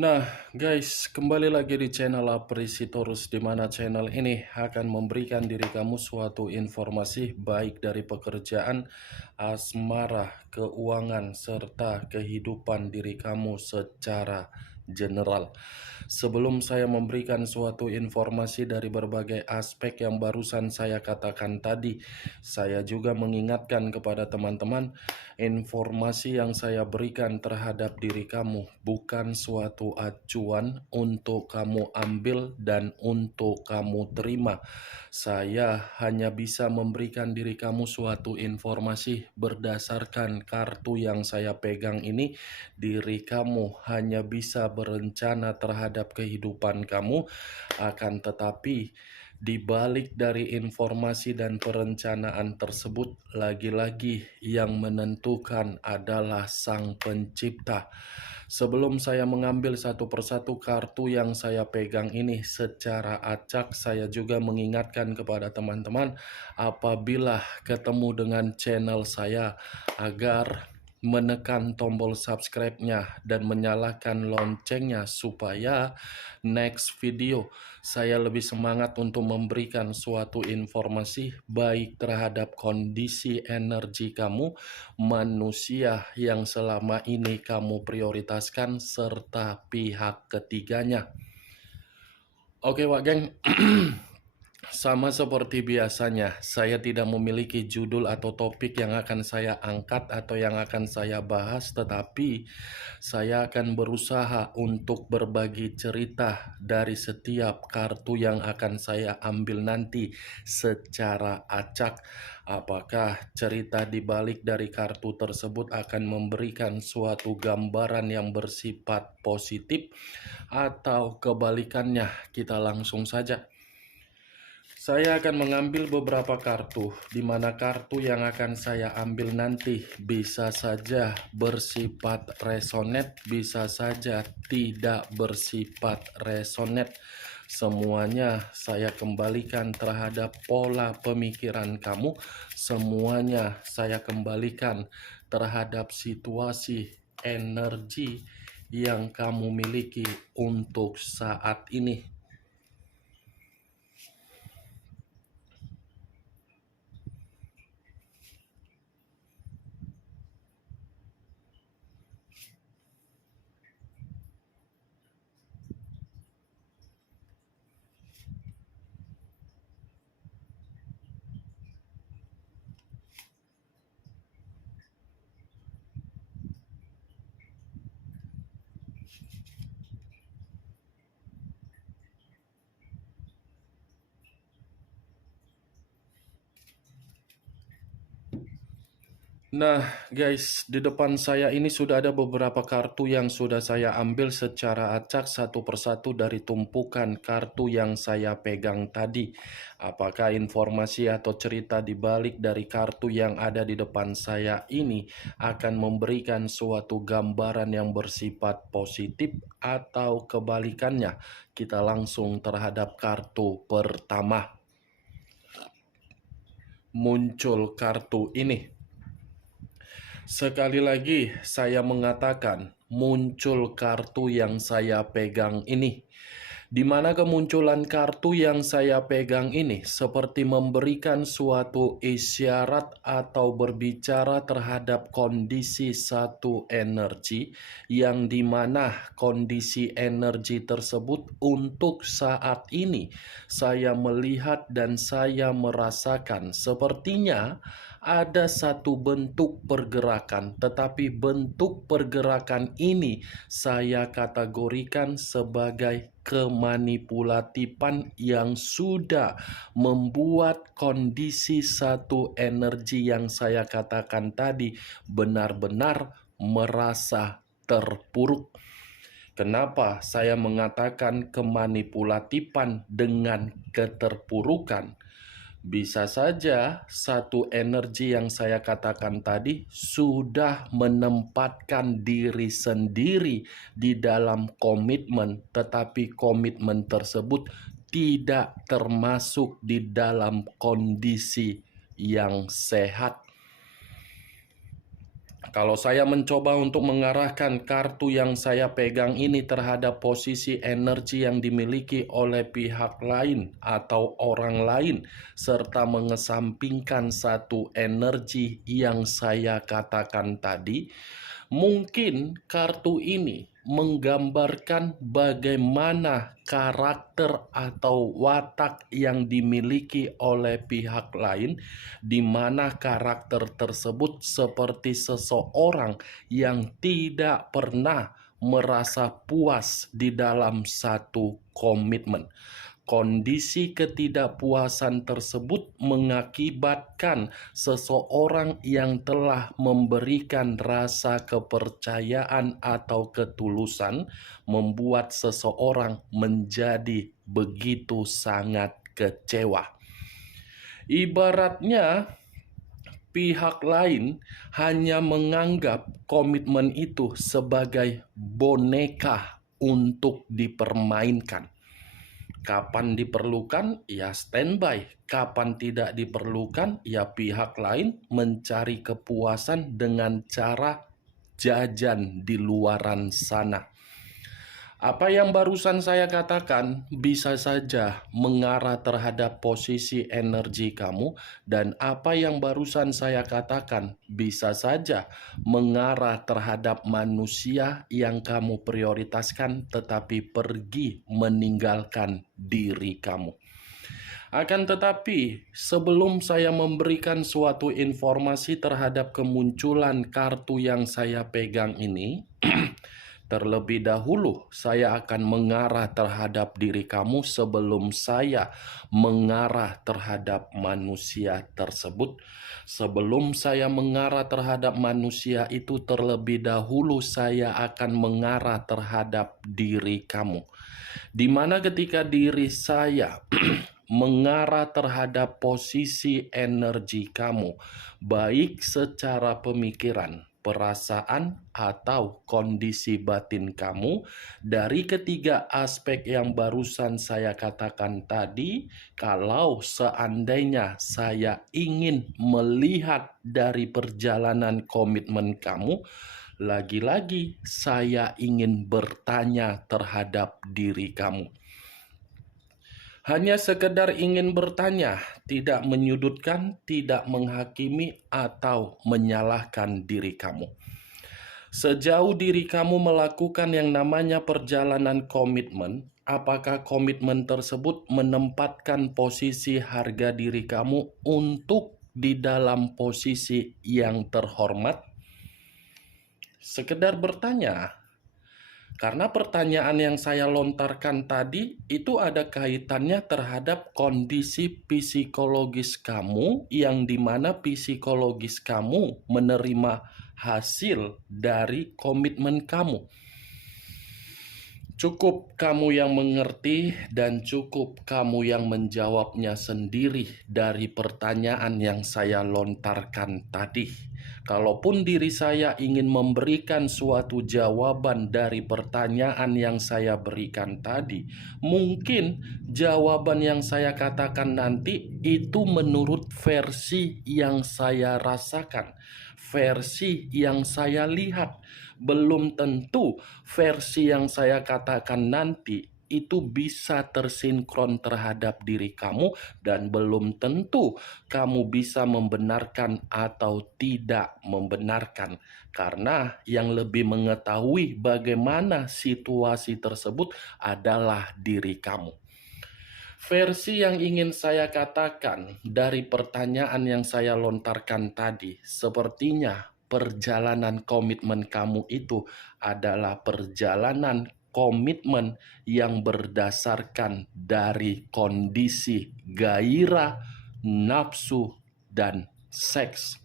Nah, guys, kembali lagi di channel Aprisitorus, di mana channel ini akan memberikan diri kamu suatu informasi baik dari pekerjaan, asmara, keuangan, serta kehidupan diri kamu secara general. Sebelum saya memberikan suatu informasi dari berbagai aspek yang barusan saya katakan tadi, saya juga mengingatkan kepada teman-teman, informasi yang saya berikan terhadap diri kamu bukan suatu acuan untuk kamu ambil dan untuk kamu terima. Saya hanya bisa memberikan diri kamu suatu informasi berdasarkan kartu yang saya pegang ini. Diri kamu hanya bisa berencana terhadap kehidupan kamu, akan tetapi di balik dari informasi dan perencanaan tersebut, lagi-lagi yang menentukan adalah Sang Pencipta. Sebelum saya mengambil satu persatu kartu yang saya pegang ini secara acak, saya juga mengingatkan kepada teman-teman apabila ketemu dengan channel saya agar menekan tombol subscribe-nya dan menyalakan loncengnya supaya next video saya lebih semangat untuk memberikan suatu informasi baik terhadap kondisi energi kamu, manusia yang selama ini kamu prioritaskan, serta pihak ketiganya. Oke, Wak Geng. Sama seperti biasanya, saya tidak memiliki judul atau topik yang akan saya angkat atau yang akan saya bahas, tetapi saya akan berusaha untuk berbagi cerita dari setiap kartu yang akan saya ambil nanti secara acak. Apakah cerita di balik dari kartu tersebut akan memberikan suatu gambaran yang bersifat positif atau kebalikannya? Kita langsung saja. Saya akan mengambil beberapa kartu, di mana kartu yang akan saya ambil nanti bisa saja bersifat resonate, bisa saja tidak bersifat resonate. Semuanya saya kembalikan terhadap pola pemikiran kamu, semuanya saya kembalikan terhadap situasi energi yang kamu miliki untuk saat ini. Nah, guys, di depan saya ini sudah ada beberapa kartu yang sudah saya ambil secara acak satu persatu dari tumpukan kartu yang saya pegang tadi. Apakah informasi atau cerita di balik dari kartu yang ada di depan saya ini akan memberikan suatu gambaran yang bersifat positif atau kebalikannya? Kita langsung terhadap kartu pertama. Muncul kartu ini. Sekali lagi saya mengatakan muncul kartu yang saya pegang ini. Di mana kemunculan kartu yang saya pegang ini seperti memberikan suatu isyarat atau berbicara terhadap kondisi satu energi yang dimana kondisi energi tersebut untuk saat ini saya melihat dan saya merasakan sepertinya ada satu bentuk pergerakan, tetapi bentuk pergerakan ini saya kategorikan sebagai kemanipulatifan yang sudah membuat kondisi satu energi yang saya katakan tadi benar-benar merasa terpuruk. Kenapa saya mengatakan kemanipulatifan dengan keterpurukan? Bisa saja satu energi yang saya katakan tadi sudah menempatkan diri sendiri di dalam komitmen, tetapi komitmen tersebut tidak termasuk di dalam kondisi yang sehat. Kalau saya mencoba untuk mengarahkan kartu yang saya pegang ini terhadap posisi energi yang dimiliki oleh pihak lain atau orang lain, serta mengesampingkan satu energi yang saya katakan tadi, mungkin kartu ini menggambarkan bagaimana karakter atau watak yang dimiliki oleh pihak lain, di mana karakter tersebut seperti seseorang yang tidak pernah merasa puas di dalam satu komitmen. Kondisi ketidakpuasan tersebut mengakibatkan seseorang yang telah memberikan rasa kepercayaan atau ketulusan membuat seseorang menjadi begitu sangat kecewa. Ibaratnya pihak lain hanya menganggap komitmen itu sebagai boneka untuk dipermainkan. Kapan diperlukan, ya standby. Kapan tidak diperlukan, ya pihak lain mencari kepuasan dengan cara jajan di luaran sana. Apa yang barusan saya katakan bisa saja mengarah terhadap posisi energi kamu, dan apa yang barusan saya katakan bisa saja mengarah terhadap manusia yang kamu prioritaskan tetapi pergi meninggalkan diri kamu. Akan tetapi, sebelum saya memberikan suatu informasi terhadap kemunculan kartu yang saya pegang ini, terlebih dahulu, saya akan mengarah terhadap diri kamu sebelum saya mengarah terhadap manusia tersebut. Sebelum saya mengarah terhadap manusia itu, terlebih dahulu saya akan mengarah terhadap diri kamu. Di mana ketika diri saya mengarah terhadap posisi energi kamu, baik secara pemikiran, perasaan, atau kondisi batin kamu, dari ketiga aspek yang barusan saya katakan tadi, kalau seandainya saya ingin melihat dari perjalanan komitmen kamu, lagi-lagi saya ingin bertanya terhadap diri kamu. Hanya sekedar ingin bertanya, tidak menyudutkan, tidak menghakimi, atau menyalahkan diri kamu. Sejauh diri kamu melakukan yang namanya perjalanan komitmen, apakah komitmen tersebut menempatkan posisi harga diri kamu untuk di dalam posisi yang terhormat? Sekedar bertanya. Karena pertanyaan yang saya lontarkan tadi itu ada kaitannya terhadap kondisi psikologis kamu, yang dimana psikologis kamu menerima hasil dari komitmen kamu. Cukup kamu yang mengerti dan cukup kamu yang menjawabnya sendiri dari pertanyaan yang saya lontarkan tadi. Kalaupun diri saya ingin memberikan suatu jawaban dari pertanyaan yang saya berikan tadi, mungkin jawaban yang saya katakan nanti itu menurut versi yang saya rasakan, versi yang saya lihat. Belum tentu versi yang saya katakan nanti itu bisa tersinkron terhadap diri kamu, dan belum tentu kamu bisa membenarkan atau tidak membenarkan, karena yang lebih mengetahui bagaimana situasi tersebut adalah diri kamu. Versi yang ingin saya katakan dari pertanyaan yang saya lontarkan tadi, sepertinya perjalanan komitmen kamu itu adalah perjalanan komitmen yang berdasarkan dari kondisi gairah, nafsu, dan seks.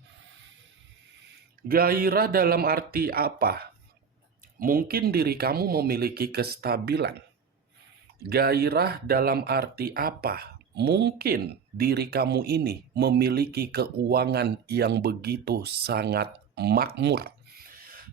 Gairah dalam arti apa? Mungkin diri kamu memiliki kestabilan. Gairah dalam arti apa? Mungkin diri kamu ini memiliki keuangan yang begitu sangat makmur.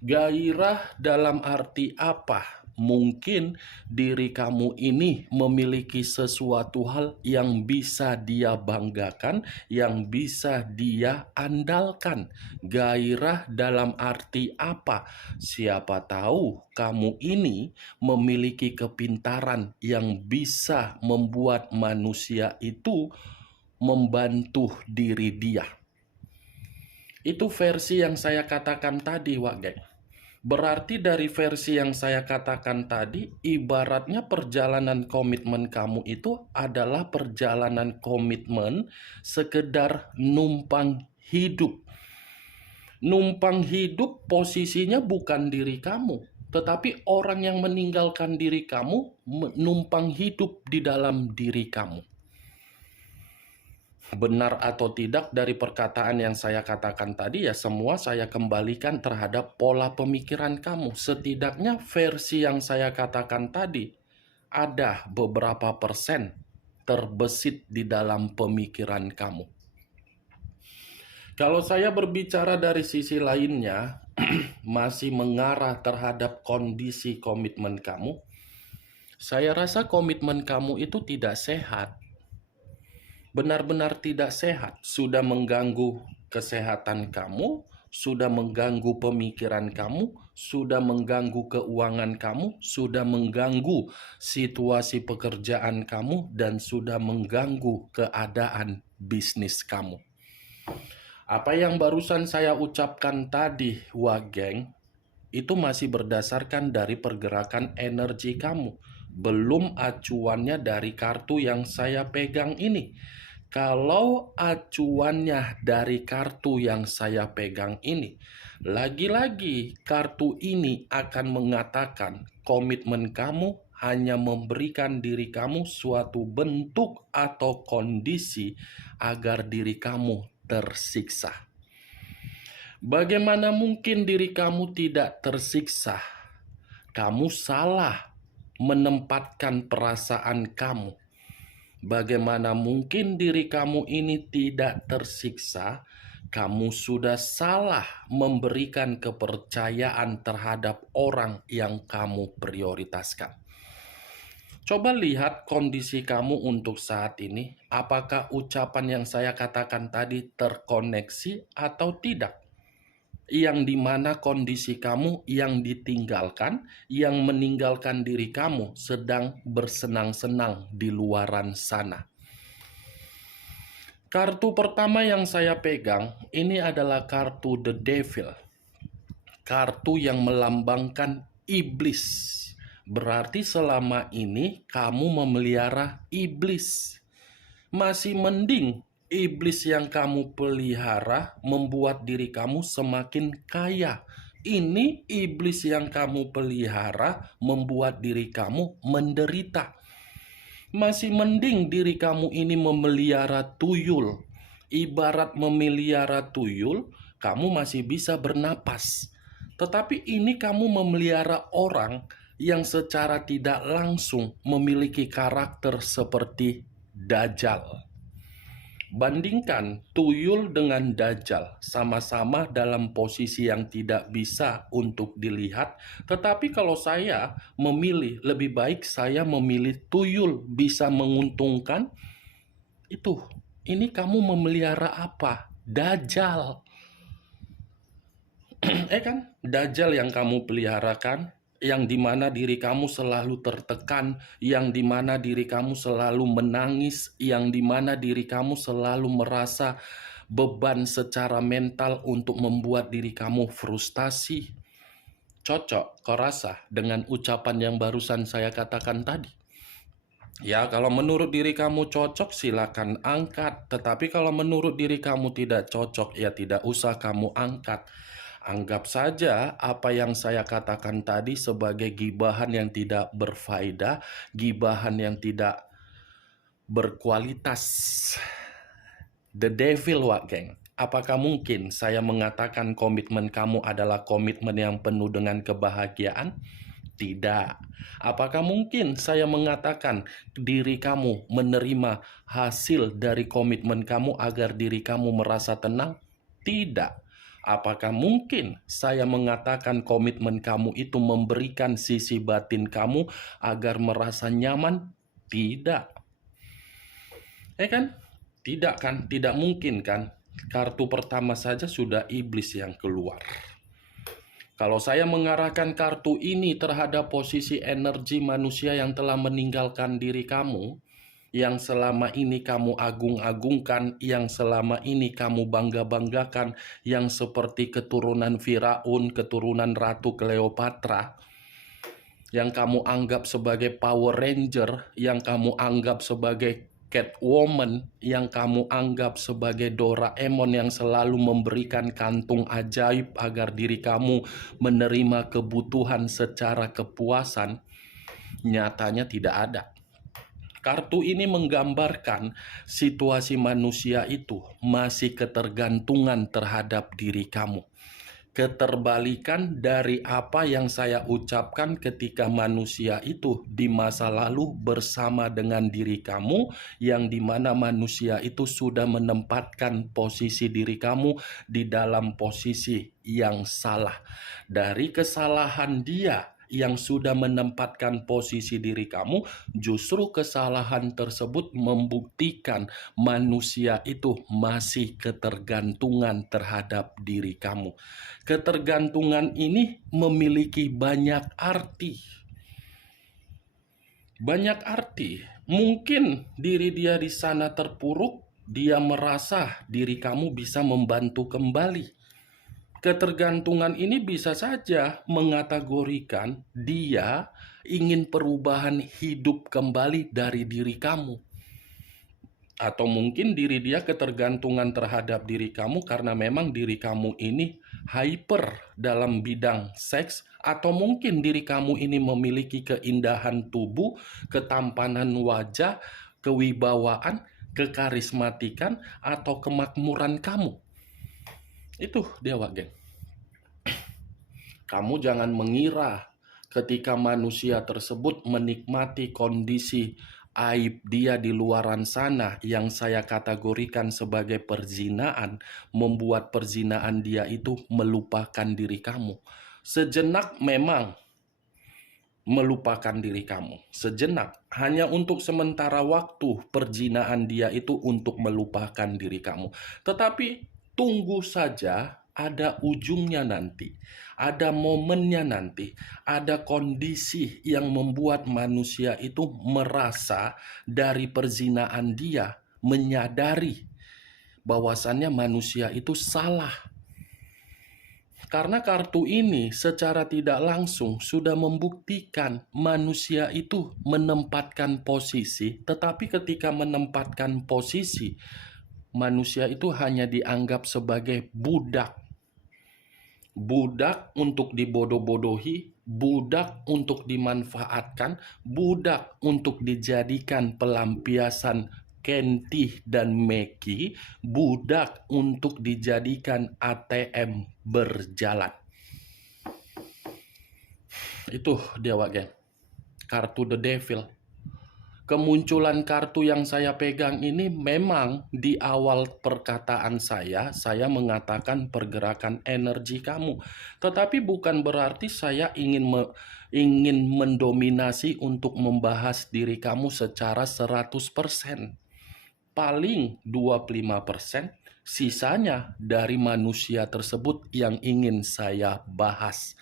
Gairah dalam arti apa? Mungkin diri kamu ini memiliki sesuatu hal yang bisa dia banggakan, yang bisa dia andalkan. Gairah dalam arti apa? Siapa tahu kamu ini memiliki kepintaran yang bisa membuat manusia itu membantu diri dia. Itu versi yang saya katakan tadi, Wak Geng. Berarti dari versi yang saya katakan tadi, ibaratnya perjalanan komitmen kamu itu adalah perjalanan komitmen sekedar numpang hidup. Numpang hidup posisinya bukan diri kamu, tetapi orang yang meninggalkan diri kamu numpang hidup di dalam diri kamu. Benar atau tidak dari perkataan yang saya katakan tadi, ya semua saya kembalikan terhadap pola pemikiran kamu. Setidaknya versi yang saya katakan tadi ada beberapa persen terbesit di dalam pemikiran kamu. Kalau saya berbicara dari sisi lainnya, masih mengarah terhadap kondisi komitmen kamu, saya rasa komitmen kamu itu tidak sehat. Benar-benar tidak sehat, sudah mengganggu kesehatan kamu, sudah mengganggu pemikiran kamu, sudah mengganggu keuangan kamu, sudah mengganggu situasi pekerjaan kamu, dan sudah mengganggu keadaan bisnis kamu. Apa yang barusan saya ucapkan tadi, Wageng, itu masih berdasarkan dari pergerakan energi kamu. Belum acuannya dari kartu yang saya pegang ini. Kalau acuannya dari kartu yang saya pegang ini, lagi-lagi kartu ini akan mengatakan komitmen kamu hanya memberikan diri kamu suatu bentuk atau kondisi agar diri kamu tersiksa. Bagaimana mungkin diri kamu tidak tersiksa? Kamu salah menempatkan perasaan kamu. Bagaimana mungkin diri kamu ini tidak tersiksa? Kamu sudah salah memberikan kepercayaan terhadap orang yang kamu prioritaskan. Coba lihat kondisi kamu untuk saat ini. Apakah ucapan yang saya katakan tadi terkoneksi atau tidak? Yang dimana kondisi kamu yang ditinggalkan, yang meninggalkan diri kamu sedang bersenang-senang di luaran sana. Kartu pertama yang saya pegang ini adalah kartu The Devil. Kartu yang melambangkan iblis. Berarti selama ini kamu memelihara iblis. Masih mending iblis yang kamu pelihara membuat diri kamu semakin kaya. Ini iblis yang kamu pelihara membuat diri kamu menderita. Masih mending diri kamu ini memelihara tuyul. Ibarat memelihara tuyul, kamu masih bisa bernapas. Tetapi ini kamu memelihara orang yang secara tidak langsung memiliki karakter seperti Dajjal. Bandingkan tuyul dengan Dajjal, sama-sama dalam posisi yang tidak bisa untuk dilihat. Tetapi kalau saya memilih, lebih baik saya memilih tuyul bisa menguntungkan. Ini kamu memelihara apa? Dajjal. Kan? Dajjal yang kamu peliharakan, yang dimana diri kamu selalu tertekan, yang dimana diri kamu selalu menangis, yang dimana diri kamu selalu merasa beban secara mental untuk membuat diri kamu frustasi. Cocok, kau rasa, dengan ucapan yang barusan saya katakan tadi? Ya, kalau menurut diri kamu cocok, silakan angkat. Tetapi kalau menurut diri kamu tidak cocok, ya tidak usah kamu angkat. Anggap saja apa yang saya katakan tadi sebagai gibahan yang tidak berfaedah, gibahan yang tidak berkualitas. The Devil, Wak Geng. Apakah mungkin saya mengatakan komitmen kamu adalah komitmen yang penuh dengan kebahagiaan? Tidak. Apakah mungkin saya mengatakan diri kamu menerima hasil dari komitmen kamu agar diri kamu merasa tenang? Tidak. Apakah mungkin saya mengatakan komitmen kamu itu memberikan sisi batin kamu agar merasa nyaman? Tidak. Kan? Tidak kan? Tidak mungkin kan? Kartu pertama saja sudah iblis yang keluar. Kalau saya mengarahkan kartu ini terhadap posisi energi manusia yang telah meninggalkan diri kamu, yang selama ini kamu agung-agungkan, yang selama ini kamu bangga-banggakan, yang seperti keturunan Firaun, keturunan Ratu Cleopatra, yang kamu anggap sebagai Power Ranger, yang kamu anggap sebagai Catwoman, yang kamu anggap sebagai Doraemon yang selalu memberikan kantung ajaib agar diri kamu menerima kebutuhan secara kepuasan, nyatanya tidak ada. Kartu ini menggambarkan situasi manusia itu masih ketergantungan terhadap diri kamu. Keterbalikan dari apa yang saya ucapkan ketika manusia itu di masa lalu bersama dengan diri kamu, yang dimana manusia itu sudah menempatkan posisi diri kamu di dalam posisi yang salah. Dari kesalahan dia yang sudah menempatkan posisi diri kamu, justru kesalahan tersebut membuktikan manusia itu masih ketergantungan terhadap diri kamu. Ketergantungan ini memiliki banyak arti. Banyak arti. Mungkin diri dia di sana terpuruk, dia merasa diri kamu bisa membantu kembali. Ketergantungan ini bisa saja mengategorikan dia ingin perubahan hidup kembali dari diri kamu. Atau mungkin diri dia ketergantungan terhadap diri kamu karena memang diri kamu ini hyper dalam bidang seks. Atau mungkin diri kamu ini memiliki keindahan tubuh, ketampanan wajah, kewibawaan, kekarismatikan, atau kemakmuran kamu. Itu Dewa Geng. Kamu jangan mengira ketika manusia tersebut menikmati kondisi aib dia di luaran sana yang saya kategorikan sebagai perzinaan, membuat perzinaan dia itu melupakan diri kamu. Sejenak memang melupakan diri kamu. Sejenak, hanya untuk sementara waktu perzinaan dia itu untuk melupakan diri kamu. Tetapi tunggu saja, ada ujungnya nanti, ada momennya nanti, ada kondisi yang membuat manusia itu merasa dari perzinaan dia menyadari bahwasannya manusia itu salah. Karena kartu ini secara tidak langsung sudah membuktikan manusia itu menempatkan posisi, tetapi ketika menempatkan posisi, manusia itu hanya dianggap sebagai budak. Budak untuk dibodoh-bodohi, budak untuk dimanfaatkan, budak untuk dijadikan pelampiasan Kenti dan Meki, budak untuk dijadikan ATM berjalan. Itu dia Geng. Kartu The Devil. Kemunculan kartu yang saya pegang ini memang di awal perkataan saya mengatakan pergerakan energi kamu. Tetapi bukan berarti saya ingin mendominasi untuk membahas diri kamu secara 100%. Paling 25%, sisanya dari manusia tersebut yang ingin saya bahas.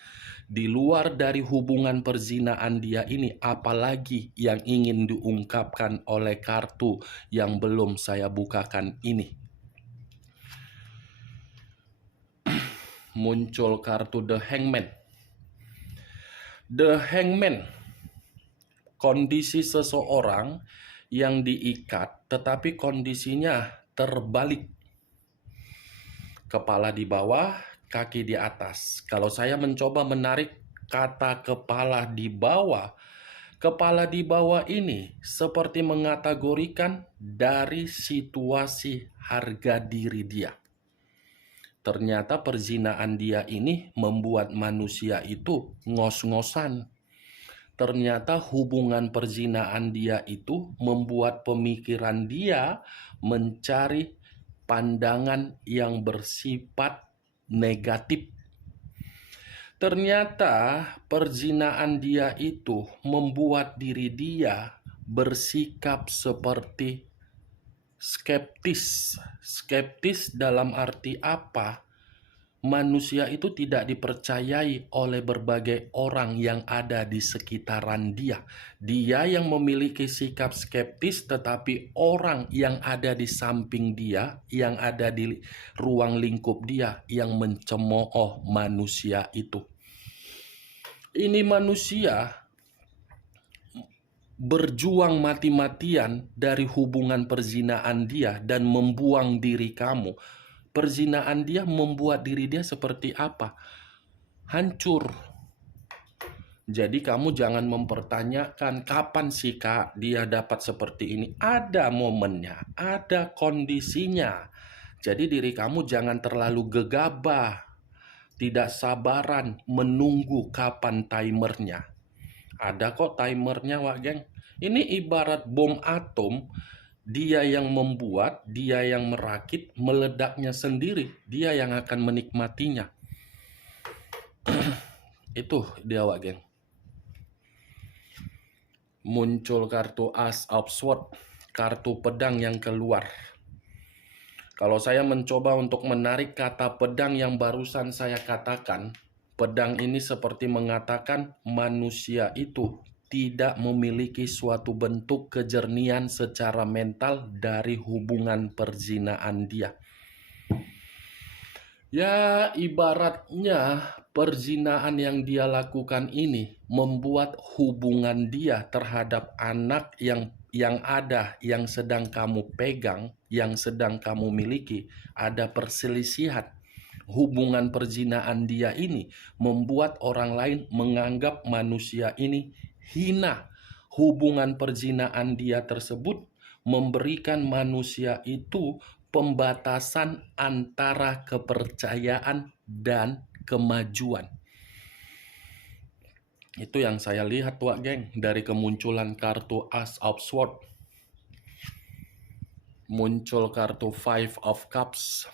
Di luar dari hubungan perzinaan dia ini, apalagi yang ingin diungkapkan oleh kartu yang belum saya bukakan ini. Muncul kartu The Hangman. The Hangman, kondisi seseorang yang diikat tetapi kondisinya terbalik. Kepala di bawah, kaki di atas. Kalau saya mencoba menarik kata kepala di bawah ini seperti mengategorikan dari situasi harga diri dia. Ternyata perzinaan dia ini membuat manusia itu ngos-ngosan. Ternyata hubungan perzinaan dia itu membuat pemikiran dia mencari pandangan yang bersifat negatif. Ternyata perzinaan dia itu membuat diri dia bersikap seperti skeptis. Skeptis dalam arti apa? Manusia itu tidak dipercayai oleh berbagai orang yang ada di sekitaran dia. Dia yang memiliki sikap skeptis, tetapi orang yang ada di samping dia, yang ada di ruang lingkup dia, yang mencemooh manusia itu. Ini manusia berjuang mati-matian dari hubungan perzinaan dia dan membuang diri kamu. Perzinaan dia membuat diri dia seperti apa? Hancur. Jadi kamu jangan mempertanyakan kapan sih Kak dia dapat seperti ini. Ada momennya, ada kondisinya. Jadi diri kamu jangan terlalu gegabah, tidak sabaran menunggu kapan timernya. Ada kok timernya, Wak Geng. Ini ibarat bom atom. Dia yang membuat, dia yang merakit, meledaknya sendiri. Dia yang akan menikmatinya. Itu dia, Wak Geng. Muncul kartu Ace of Swords, kartu pedang yang keluar. Kalau saya mencoba untuk menarik kata pedang yang barusan saya katakan, pedang ini seperti mengatakan manusia itu tidak memiliki suatu bentuk kejernihan secara mental dari hubungan perzinaan dia. Ya, ibaratnya perzinaan yang dia lakukan ini membuat hubungan dia terhadap anak yang ada, yang sedang kamu pegang, yang sedang kamu miliki, ada perselisihan. Hubungan perzinaan dia ini membuat orang lain menganggap manusia ini hina. Hubungan perzinaan dia tersebut memberikan manusia itu pembatasan antara kepercayaan dan kemajuan. Itu yang saya lihat, Wak Geng, dari kemunculan kartu Ace of Swords. Muncul kartu Five of Cups.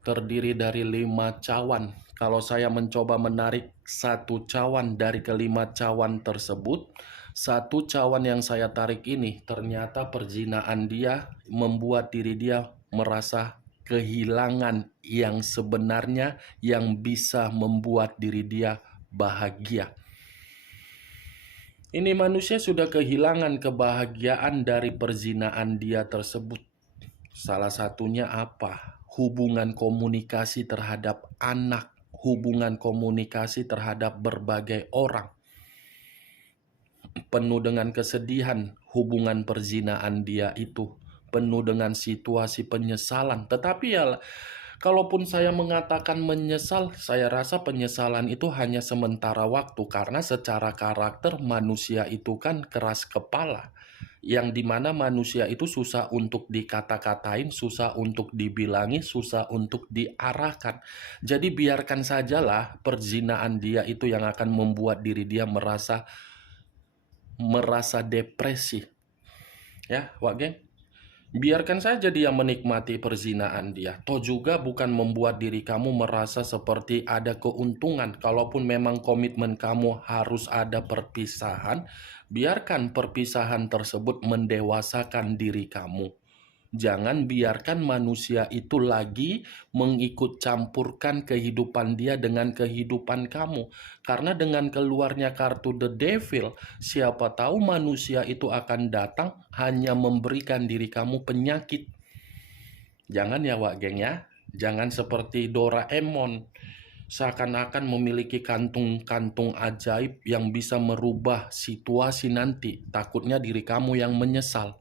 Terdiri dari 5 cawan. Kalau saya mencoba menarik satu cawan dari kelima cawan tersebut, satu cawan yang saya tarik ini ternyata perzinaan dia membuat diri dia merasa kehilangan yang sebenarnya yang bisa membuat diri dia bahagia. Ini manusia sudah kehilangan kebahagiaan dari perzinaan dia tersebut. Salah satunya apa? Hubungan komunikasi terhadap anak, hubungan komunikasi terhadap berbagai orang. Penuh dengan kesedihan, hubungan perzinaan dia itu penuh dengan situasi penyesalan. Tetapi ya, kalaupun saya mengatakan menyesal, saya rasa penyesalan itu hanya sementara waktu, karena secara karakter manusia itu kan keras kepala, yang dimana manusia itu susah untuk dikata-katain, susah untuk dibilangi, susah untuk diarahkan. Jadi biarkan sajalah perzinaan dia itu yang akan membuat diri dia merasa depresi. Ya, Wak Geng. Biarkan saja dia menikmati perzinaan dia. Toh juga bukan membuat diri kamu merasa seperti ada keuntungan. Kalaupun memang komitmen kamu harus ada perpisahan, biarkan perpisahan tersebut mendewasakan diri kamu. Jangan biarkan manusia itu lagi mengikut campurkan kehidupan dia dengan kehidupan kamu. Karena dengan keluarnya kartu The Devil, siapa tahu manusia itu akan datang hanya memberikan diri kamu penyakit. Jangan ya, Wak Geng ya. Jangan seperti Doraemon, seakan-akan memiliki kantung-kantung ajaib yang bisa merubah situasi nanti. Takutnya diri kamu yang menyesal.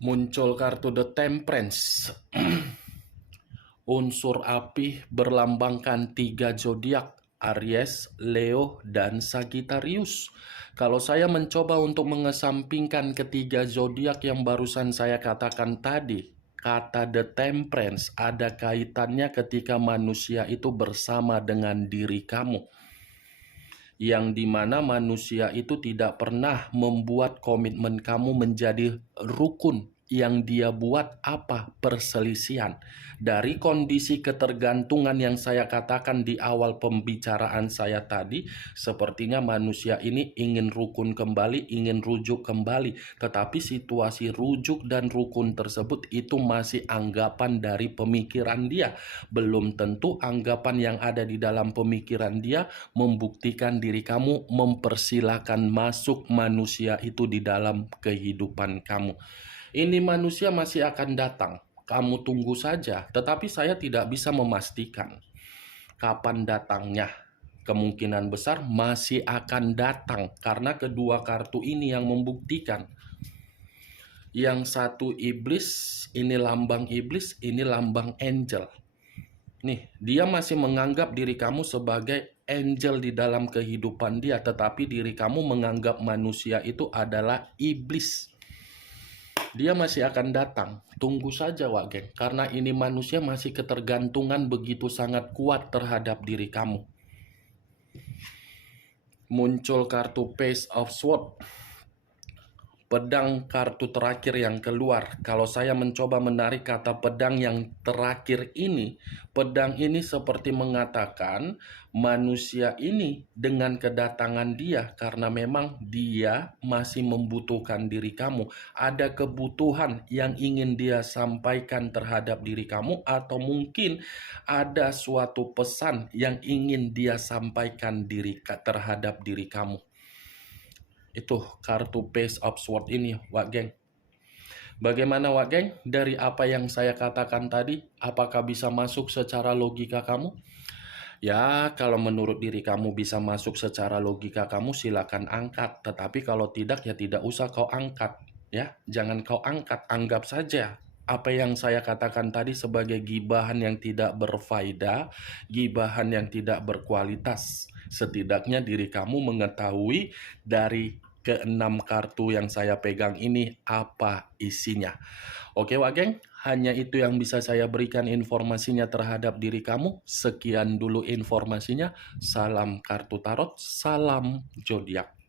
Muncul kartu The Temperance. Unsur api berlambangkan 3 zodiak, Aries, Leo, dan Sagittarius. Kalau saya mencoba untuk mengesampingkan ketiga zodiak yang barusan saya katakan tadi, kata The Temperance ada kaitannya ketika manusia itu bersama dengan diri kamu, yang dimana manusia itu tidak pernah membuat komitmen kamu menjadi rukun, yang dia buat apa? Perselisihan. Dari kondisi ketergantungan yang saya katakan di awal pembicaraan saya tadi, sepertinya manusia ini ingin rukun kembali, ingin rujuk kembali. Tetapi situasi rujuk dan rukun tersebut itu masih anggapan dari pemikiran dia. Belum tentu anggapan yang ada di dalam pemikiran dia membuktikan diri kamu mempersilahkan masuk manusia itu di dalam kehidupan kamu. Ini manusia masih akan datang. Kamu tunggu saja, tetapi saya tidak bisa memastikan kapan datangnya. Kemungkinan besar masih akan datang karena kedua kartu ini yang membuktikan. Yang satu iblis, ini lambang iblis, ini lambang angel. Nih, dia masih menganggap diri kamu sebagai angel di dalam kehidupan dia, tetapi diri kamu menganggap manusia itu adalah iblis. Dia masih akan datang. Tunggu saja, Wak Geng. Karena ini manusia masih ketergantungan begitu sangat kuat terhadap diri kamu. Muncul kartu Page of Swords. Pedang kartu terakhir yang keluar. Kalau saya mencoba menarik kata pedang yang terakhir ini, pedang ini seperti mengatakan manusia ini dengan kedatangan dia, karena memang dia masih membutuhkan diri kamu. Ada kebutuhan yang ingin dia sampaikan terhadap diri kamu, atau mungkin ada suatu pesan yang ingin dia sampaikan terhadap diri kamu. Itu kartu Page of Swords ini, Wak Geng. Bagaimana, Wak Geng? Dari apa yang saya katakan tadi, apakah bisa masuk secara logika kamu? Ya, kalau menurut diri kamu bisa masuk secara logika kamu, silakan angkat. Tetapi kalau tidak, ya tidak usah kau angkat. Ya, jangan kau angkat, anggap saja apa yang saya katakan tadi sebagai gibahan yang tidak berfaedah, gibahan yang tidak berkualitas. Setidaknya diri kamu mengetahui dari keenam kartu yang saya pegang ini apa isinya. Oke, Wak Geng, hanya itu yang bisa saya berikan informasinya terhadap diri kamu. Sekian dulu informasinya. Salam kartu tarot, salam zodiak.